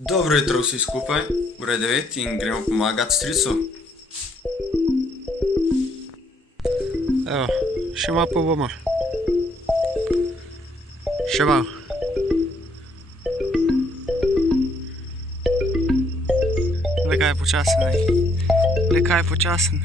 Dobro jutro vsi skupaj, ura je 9 in gremo pomagati stricu. Evo, še malo pa bomo. Še malo. Nekaj je počasen, nekaj je počasen.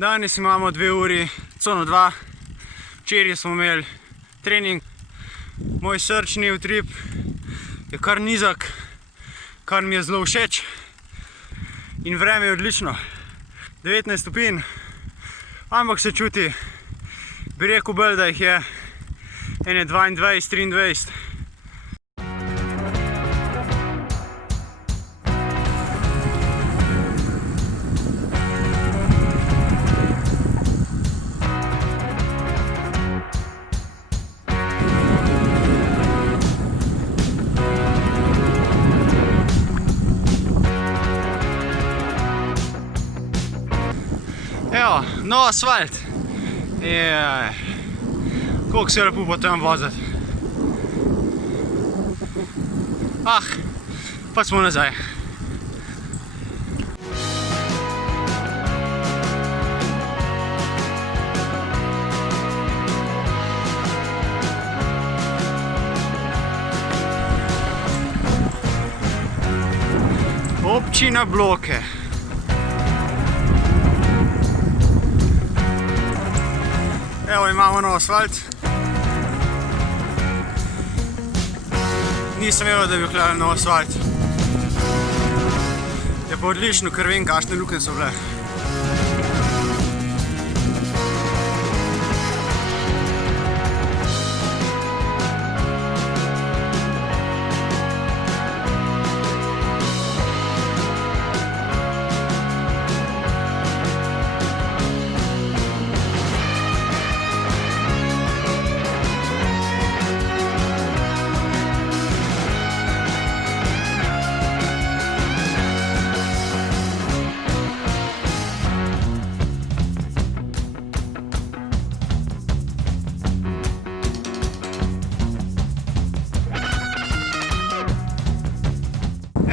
Danes imamo 2 uri, cono 2. Včeraj smo imeli trening. Moj srčni utrip je kar nizak, kar mi je zelo všeč. In vreme je odlično. 19 stopinj, ampak se čuti, bi rekel bolj, da jih je ene 22, 23. Evo, nov asfalt. Koliko se je lepo po tem voziti. Pa smo nazaj. Občina Bloke. Evo, imamo nov asfalt. Nisem vedel, da bi vkladali nov asfalt. Je pa odlično, ker vem, kakšne luknje so bile.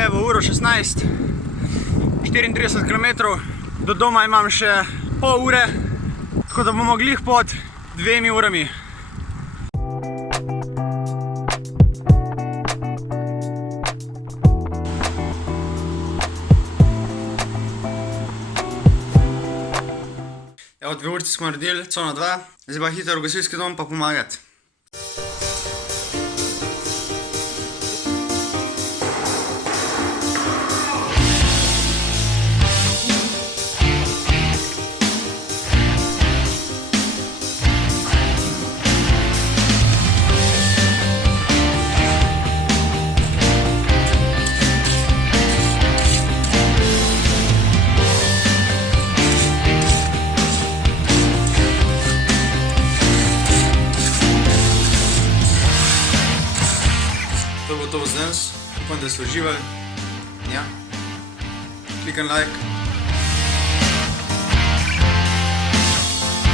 Evo, uro 16, 34 km, do doma imam še pol ure, tako da bomo glih pod 2 urami. Evo, 2 urci smo naredili, cono 2, zdaj pa hitro v gasilski dom pa pomagati. To bo to za danes, upam, da ste uživali. Ja, klikaj like.